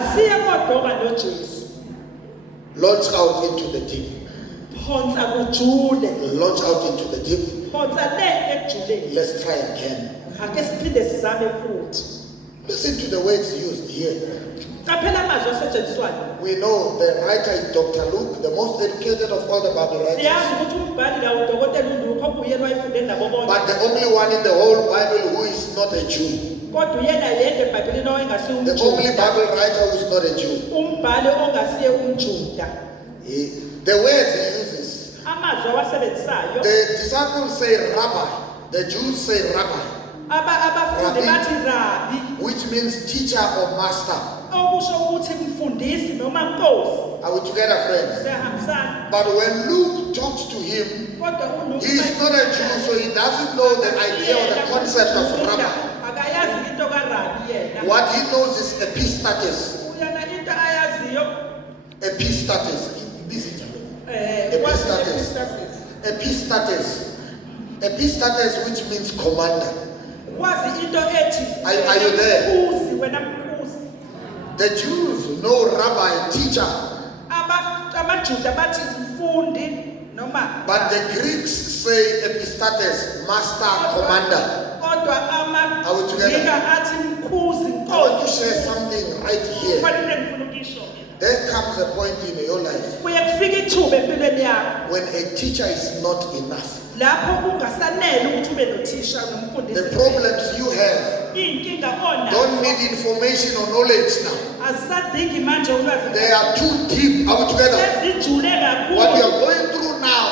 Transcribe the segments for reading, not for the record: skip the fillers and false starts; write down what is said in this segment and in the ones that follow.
Launch out into the deep. Launch out into the deep. Let's try again. Listen to the words used here. We know the writer is Dr. Luke, the most educated of all the Bible writers. But the only one in the whole Bible who is not a Jew. The only Bible writer who is not a Jew. The words he uses. The disciples say rabbi. The Jews say rabbi. Rabbi, which means teacher or master. Are we together, friends? But when Luke talks to him, he is not a Jew, so he doesn't know the idea or the concept of rabbi. What he knows is epistates. Epistates. Epistates, which means commander. Are you there? The Jews know rabbi, teacher. But the Greeks say epistates, master, commander. Are we together? I want to share something right here. There comes a point in your life when a teacher is not enough. The problems you have don't need information or knowledge now. They are too deep. Are we together? What you are going through now,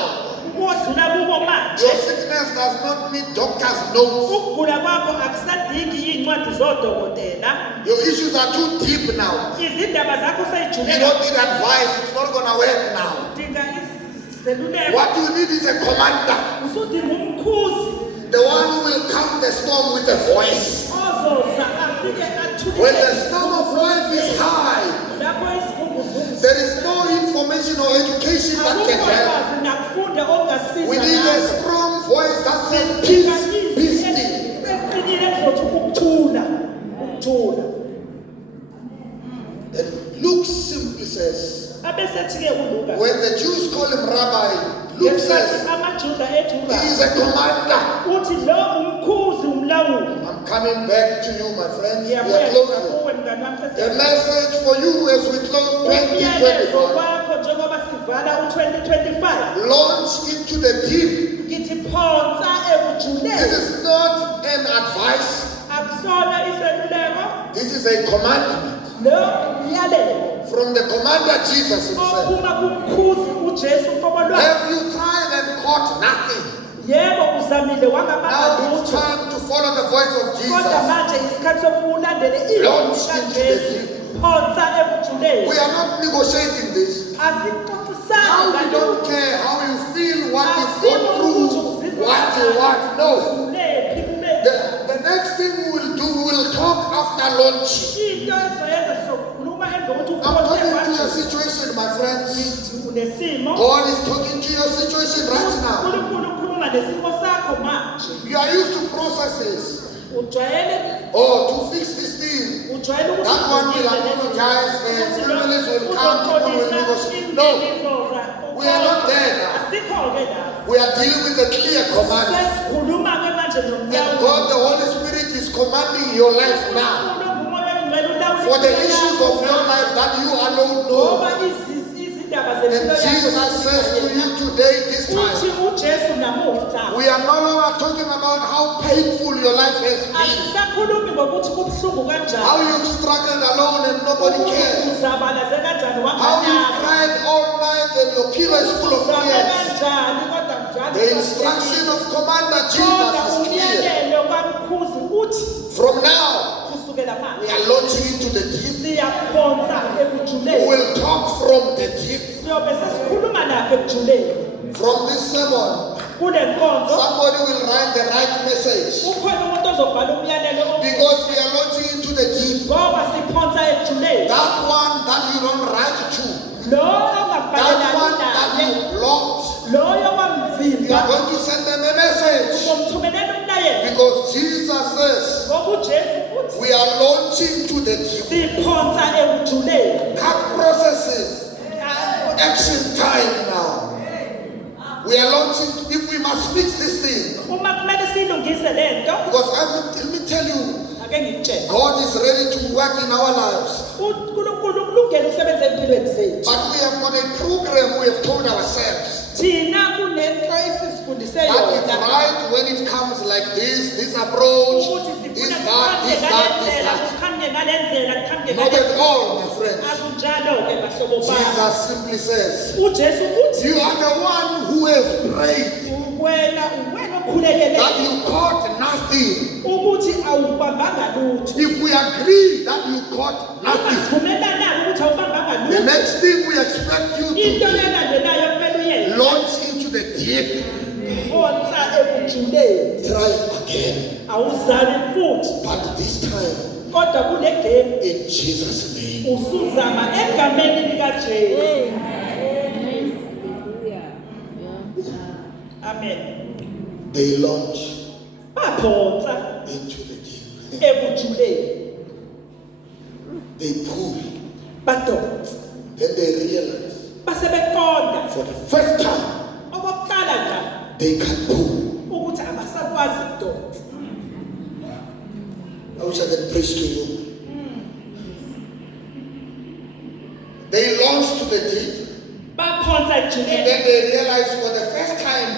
your sickness does not need doctor's notes. Your issues are too deep now. You don't need advice. It's not going to work now. What you need is a commander. The one who will calm the storm with a voice. When the storm of life is high, there is no information or education that can help. We need a strong voice that says peace, be still. And Luke simply says, when the Jews call him rabbi, Luke says, he is a commander. I'm coming back to you, my friends. We are closing. The message for you as we close 2025. Launch into the deep. This is not an advice. This is a commandment. From the commander Jesus himself. Have you tried and caught nothing? Now it's time to follow the voice of Jesus. Launch into the deep. We are not negotiating this. Now we don't care how you feel, what you've gone through, what you want. No. The next thing we will do, we will talk after lunch. I'm talking to your situation, my friends. God is talking to your situation right now. You are used to processes. Oh, to fix this thing. That one will apologize, families will come, people will negotiate. No, we are not there now. We are dealing with a clear command. And God, the Holy Spirit, is commanding your life now. For the issues of your life that you alone know. And Jesus says to you today, this time, we are no longer talking about how painful your life has been. How you've struggled alone and nobody cares. How you've cried all night and your pillow is full of tears. The instruction of Commander Jesus is clear. From now, we are launching into the deep. We will talk from the deep. From this sermon, somebody will write the right message. Because we are launching into the deep. That one that you don't write to. That one that you blocked. You are going to send them a message. Because Jesus says, We are launching to the deep. Cut processes. Action time now. We are launching. If we must fix this thing. Because let me tell you. God is ready to work in our lives. But we have got a program we have told ourselves. That it's right when it comes like this approach, this, that. Not at all, my friends. Jesus simply says, you are the one who has prayed that you caught nothing. If we agree that you caught nothing, the next thing we expect you to do, launch into the deep. Try again. But this time, in Jesus' name. Amen. They launch into the deep. They pull. Then they realize for the first time they can pull. I wish I could preach to you. They launched to the deep. And then they realized for the first time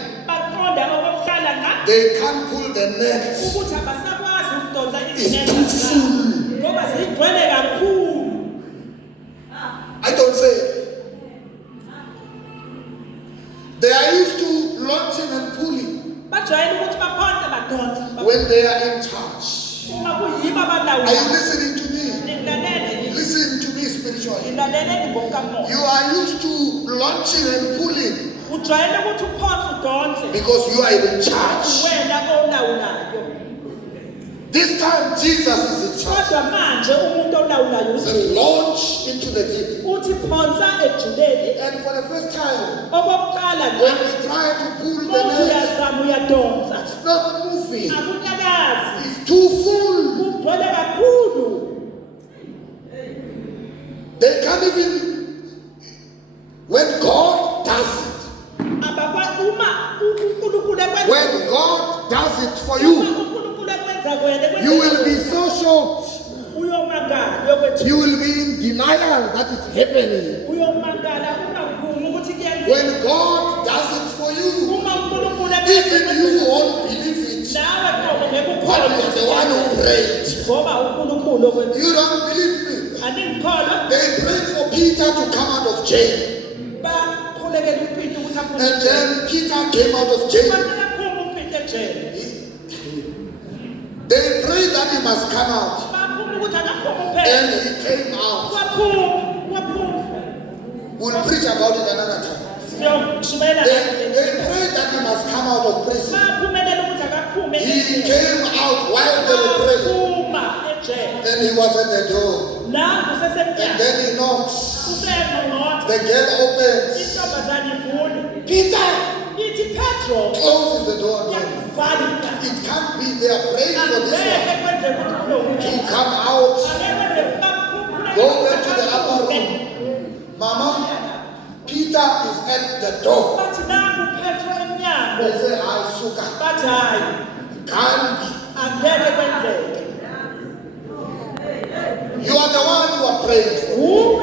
they can't pull the net. It's too full. I don't say. They are used to launching and pulling when they are in charge. Are you listening to me? Listen to me spiritually. You are used to launching and pulling because you are in charge. This time Jesus is in charge. Let's launch into the deep. And for the first time, when we try to pull the net, it's not moving. It's too full. They can't even, when God does it, when God does it for you, you will be so shocked. You will be in denial that it's happening. When God does it for you, even you won't believe it. But you are the one who prayed. You don't believe me. They prayed for Peter to come out of jail. And then Peter came out of jail. They prayed that he must come out. And he came out. We'll preach about it another time. They prayed that he must come out of prison. He came out while they were praying. Then he was at the door. And then he knocks. The girl opens. Peter! Closes the door again. It can't be they are praying for this one to come out. Go back to the upper room. Mama, Peter is at the door. They say, I suka. Can't be. You are the one who are praying for.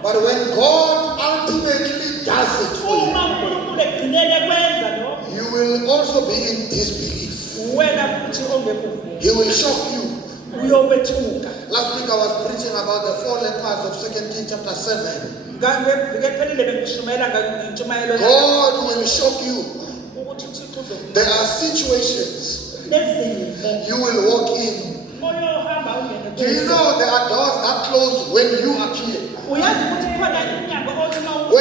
But when God ultimately does it for you, you will also be in disbelief. He will shock you. Last week I was preaching about the 4 lepers of 2 Kings chapter 7. God will shock you. There are situations you will walk in. Do you know there are doors that close when you appear? When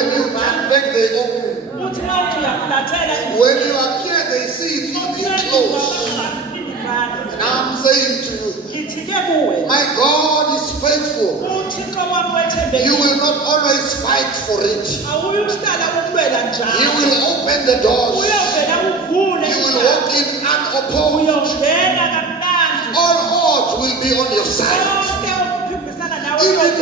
you turn back, they open. When you appear, they see it closed. And I'm saying to you, my God is faithful. You will not always fight for it. He will open the doors. You will walk in unopposed. All odds will be on your side. If it